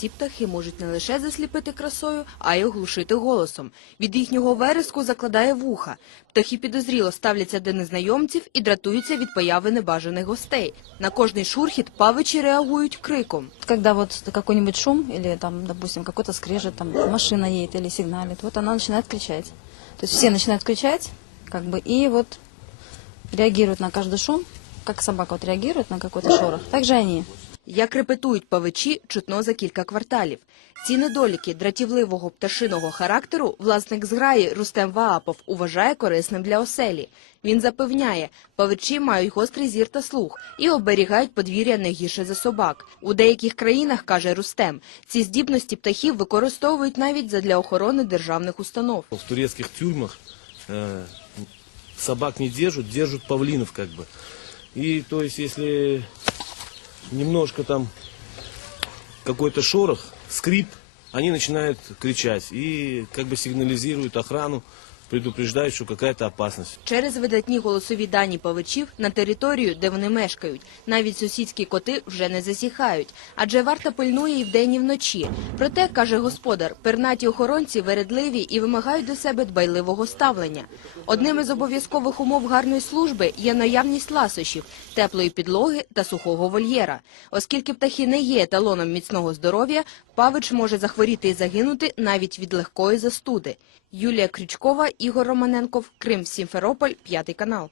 ці птахи можуть не лише засліпити красою, а й оглушити голосом. Від їхнього вереску закладає вуха. Птахи підозріло ставляться до незнайомців і дратуються від появи небажаних гостей. На кожний шурхіт павичі реагують криком. Когда вот какой-нибудь шум или там, допустим, какой-то скрежет, там машина едет или сигналит, вот она начинает кричать. То есть все начинают как бы, и вот реагируют на каждый шум, как собака вот реагирует на какой-то шорох, так же они. Як репетують павичі, чутно за кілька кварталів. Ці недоліки дратівливого пташиного характеру власник зграї Рустем Ваапов вважає корисним для оселі. Він запевняє, павичі мають гострий зір та слух і оберігають подвір'я не гірше за собак. У деяких країнах, каже Рустем, ці здібності птахів використовують навіть задля охорони державних установ. В турецких тюрьмах э, собак не держат, держат павлинов как бы. И то если немножко там какой-то шорох, скрип, они начинают кричать и как бы сигнализируют охрану, предупреждают, что какая-то опасность. Через видатні голосові дані павичів на територію, де вони мешкають, навіть сусідські коти вже не засіхають, адже варта пильнує і вдень, і вночі. Проте, каже господар, пернаті охоронці вередливі і вимагають до себе дбайливого ставлення. Одним із обов'язкових умов гарної служби є наявність ласощів, теплої підлоги та сухого вольєра. Оскільки птахи не є еталоном міцного здоров'я, павич може захворіти і загинути навіть від легкої застуди. Юлія Крючкова, Ігор Романенков, Крим, Сімферополь, п'ятий канал.